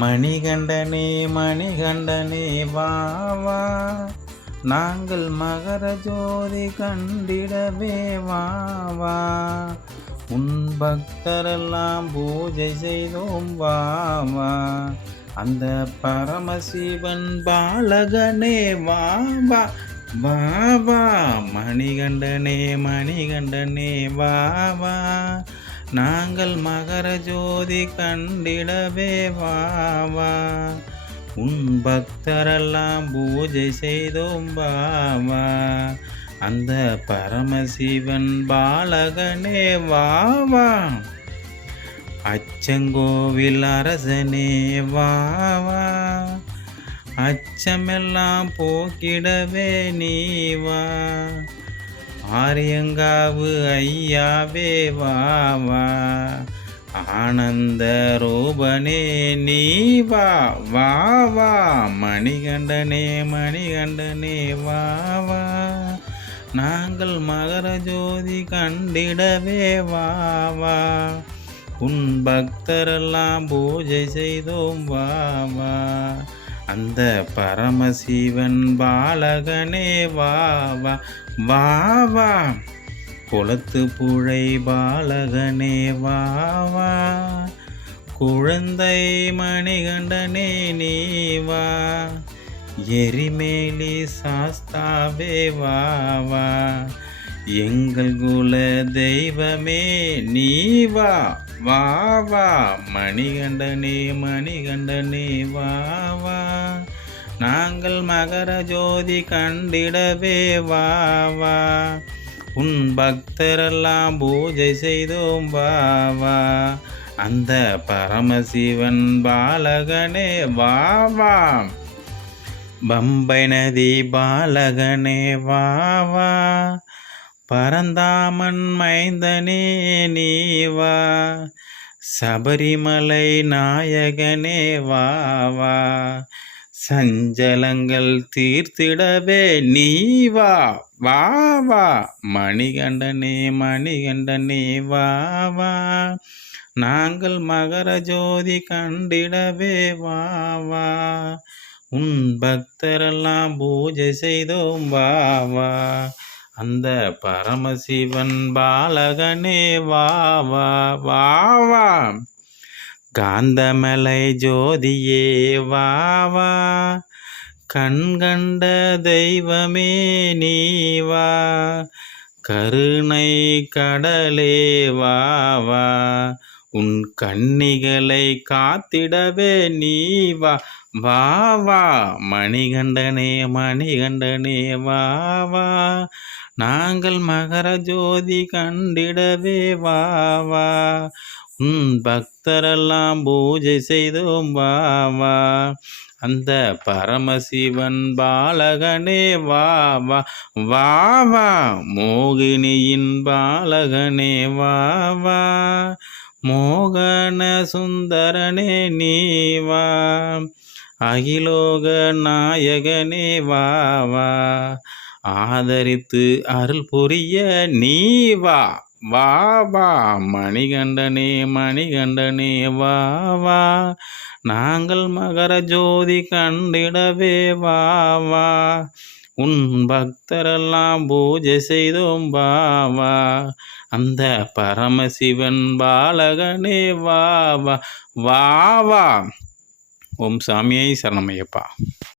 மணிகண்டனே மணிகண்டனே வா வா. நாங்கள் மகர ஜோதி கண்டிடவே வா வா. உன் பக்தரெல்லாம் பூஜை செய்தோம் வா வா. அந்த பரமசிவன் பாலகனே வா வா. வா வா. மணிகண்டனே மணிகண்டனே வா வா. நாங்கள் மகர ஜோதி கண்டிடவே வாவா. உன் பக்தரெல்லாம் பூஜை செய்தோம் வாவா. அந்த பரமசிவன் பாலகனே வாவா. அச்சங்கோவில் அரசனே வாவா. அச்சமெல்லாம் போக்கிடவே நீ வா. ஆரியங்காவு ஐயாவே வாவா ஆனந்த ரூபனே நீ வா வா வா மணிகண்டனே மணிகண்டனே வா வா. நாங்கள் மகர ஜோதி கண்டிடவே வா வா. உன் பக்தரெல்லாம் பூஜை செய்தோம் வா வா. அந்த பரமசிவன் பாலகனே வாவா வா குளத்து புழை பாலகனே வாவா குழந்தை மணிகண்டனே நீ வா. எரிமேலி சாஸ்தாவே வா வா. எங்கள் குல தெய்வமே நீ வா வா. மணிகண்டனே மணிகண்டனே வா வா. நாங்கள் மகர ஜோதி கண்டிடவே வா வா. உன் பக்தரெல்லாம் பூஜை செய்தோம் வா வா. அந்த பரமசிவன் பாலகனே வா வா. பம்பை நதி பாலகனே வா வா. பரந்தாமன் மைந்தனே நீவா சபரிமலை நாயகனே வாவா சஞ்சலங்கள் தீர்த்திடவே நீவா வாவா மணிகண்டனே மணிகண்டனே வாவா நாங்கள் மகர ஜோதி கண்டிடவே வாவா உன் பக்தரெல்லாம் பூஜை செய்தோம் வாவா. அந்த பரமசிவன் பாலகனே வா வா வா வா. காந்தமலை ஜோதியே வா வா. கண்கண்ட தெய்வமே நீ வா. கருணை கடலே வா வா. உன் கண்ணிகளை காத்திடவே நீ வா வா வா. மணிகண்டனே மணிகண்டனே வா வா. நாங்கள் மகர ஜோதி கண்டிடவே வா வா. உன் பக்தரெல்லாம் பூஜை செய்தோம் வா வா. அந்த பரமசிவன் பாலகனே வா வா. வா வா. மோகினியின் பாலகனே வா வா. மோகன சுந்தரனே நீவா அகிலோக நாயகனே வாவா ஆதரித்து அருள் புரிய நீவா வா வா மணிகண்டனே மணிகண்டனே வா வா நாங்கள் மகர ஜோதி கண்டிடவே வா வா உன் பக்தரெல்லாம் பூஜை செய்தோம் வா வா அந்த பரமசிவன் பாலகனே வா வா வா வா. ஓம் சாமியை சரணமையப்பா.